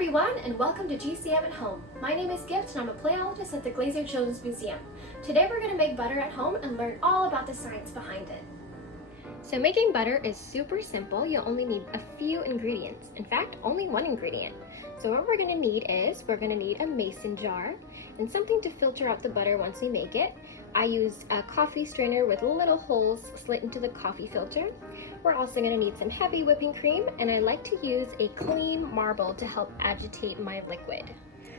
everyone, and welcome to GCM at Home. My name is Gift and I'm a paleologist at the Glaser Children's Museum. Today we're going to make butter at home and learn all about the science behind it. So making butter is super simple. You'll only need a few ingredients. In fact, only one ingredient. So what we're going to need is, we're going to need a mason jar and something to filter out the butter once we make it. I used a coffee strainer with little holes slit into the coffee filter. We're also going to need some heavy whipping cream, and I like to use a clean marble to help agitate my liquid.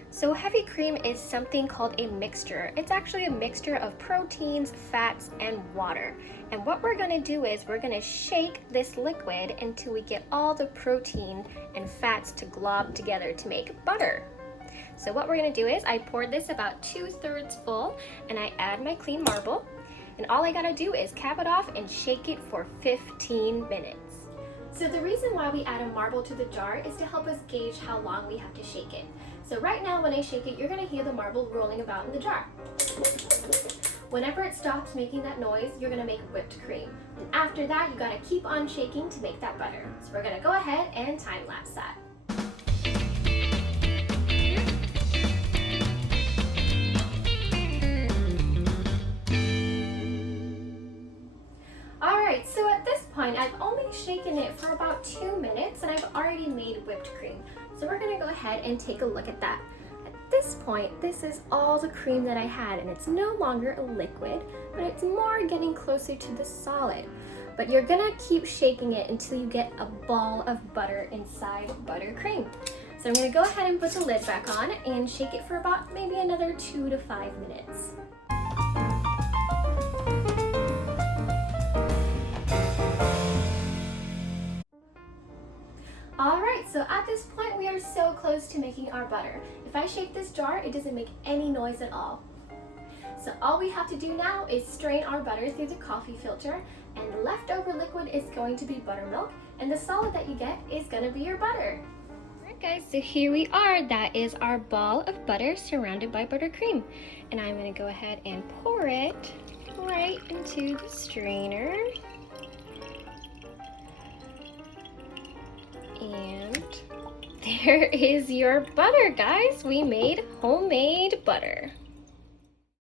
So heavy cream is something called a mixture. It's actually a mixture of proteins, fats, and water. And what we're going to do is we're going to shake this liquid until we get all the protein and fats to glob together to make butter. So what we're going to do is I poured this about 2/3 full, and I add my clean marble. And all I gotta do is cap it off and shake it for 15 minutes. So the reason why we add a marble to the jar is to help us gauge how long we have to shake it. So right now when I shake it, you're gonna hear the marble rolling about in the jar. Whenever it stops making that noise, you're gonna make whipped cream. And after that, you gotta keep on shaking to make that butter. So we're gonna go ahead and time lapse that. Alright, so at this point, I've only shaken it for about 2 minutes and I've already made whipped cream. So we're going to go ahead and take a look at that. At this point, this is all the cream that I had, and it's no longer a liquid, but it's more getting closer to the solid. But you're going to keep shaking it until you get a ball of butter inside buttercream. So I'm going to go ahead and put the lid back on and shake it for about maybe another 2 to 5 minutes. Alright, so at this point we are so close to making our butter. If I shake this jar, it doesn't make any noise at all. So all we have to do now is strain our butter through the coffee filter, and the leftover liquid is going to be buttermilk, and the solid that you get is going to be your butter. Alright guys, so here we are. That is our ball of butter surrounded by buttercream. And I'm going to go ahead and pour it right into the strainer. And there is your butter, guys. We made homemade butter.